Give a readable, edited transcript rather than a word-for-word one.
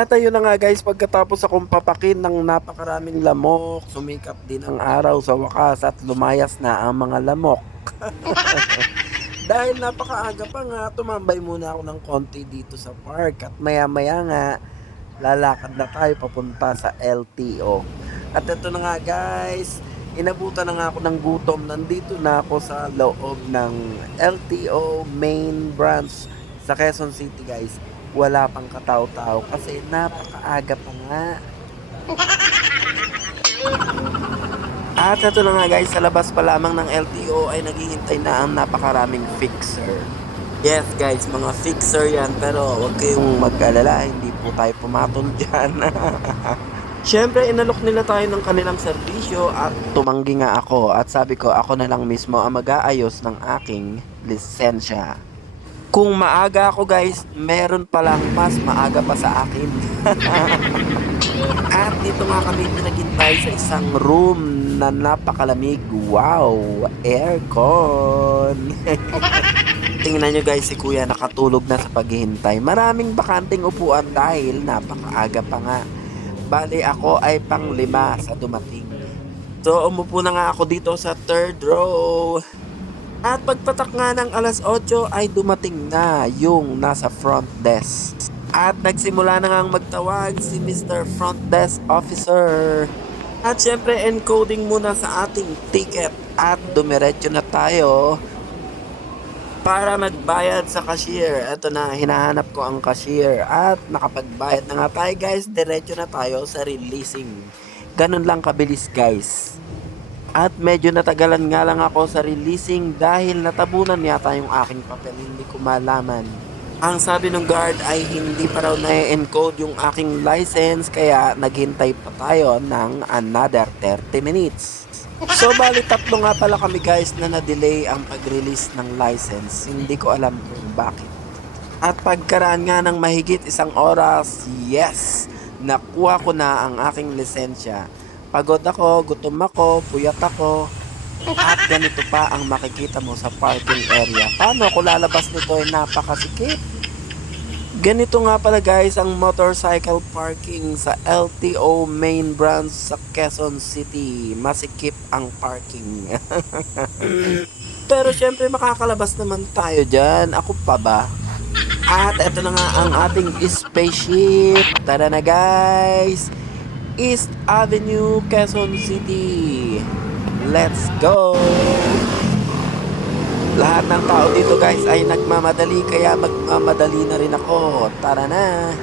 At ayun na nga guys, pagkatapos akong papakin ng napakaraming lamok, sumikap din ang araw sa wakas at lumayas na ang mga lamok. Dahil napakaaga pa nga, tumambay muna ako ng konti dito sa park at maya-maya nga, lalakad na tayo papunta sa LTO. At ito na nga guys, inabutan na nga ako ng gutom. Nandito na ako sa loob ng LTO main branch sa Quezon City guys. Wala pang katao-tao kasi napakaaga pa nga. At ito na nga guys, sa labas pa lamang ng LTO ay naghihintay na ang napakaraming fixer. Yes guys, mga fixer yan, pero huwag kayong mag-alala, hindi po tayo pumatol dyan. Siyempre, inalok nila tayo ng kanilang serbisyo at tumanggi nga ako at sabi ko ako na lang mismo ang mag-aayos ng aking lisensya. Kung maaga ako guys, meron palang mas maaga pa sa akin. At dito nga kami naghintay sa isang room na napakalamig. Wow! Aircon! Tingnan nyo guys, si kuya nakatulog na sa paghihintay. Maraming bakanting upuan dahil napakaaga pa nga. Bali ako ay pang-5 sa dumating. So umupo na nga ako dito sa third row. At pagpatak nga ng alas 8 ay dumating na yung nasa front desk. At nagsimula na ngang magtawag si Mr. Front Desk Officer. At syempre encoding muna sa ating ticket at dumiretso na tayo para magbayad sa cashier. Ito na, hinahanap ko ang cashier at nakapagbayad na nga tayo guys. Diretso na tayo sa releasing. Ganun lang kabilis guys. At medyo natagalan nga lang ako sa releasing dahil natabunan yata yung aking papel. Hindi ko malaman. Ang sabi ng guard ay hindi pa raw na-encode yung aking license kaya naghintay pa tayo ng another 30 minutes. So bali 3 nga pala kami guys na na-delay ang pag-release ng license. Hindi ko alam kung bakit. At pagkaraan nga ng mahigit 1 oras, yes, nakuha ko na ang aking lisensya. Pagod ako, gutom ako, puyat ako. At ganito pa ang makikita mo sa parking area. Paano ako lalabas nito ay napakasikip. Ganito nga pala guys ang motorcycle parking sa LTO main branch sa Quezon City. Masikip ang parking. Pero syempre makakalabas naman tayo dyan. Ako pa ba? At eto na nga ang ating spaceship. Tara na guys! East Avenue, Quezon City. Let's go! Lahat ng tao dito guys ay nagmamadali kaya magmamadali na rin ako. Tara na!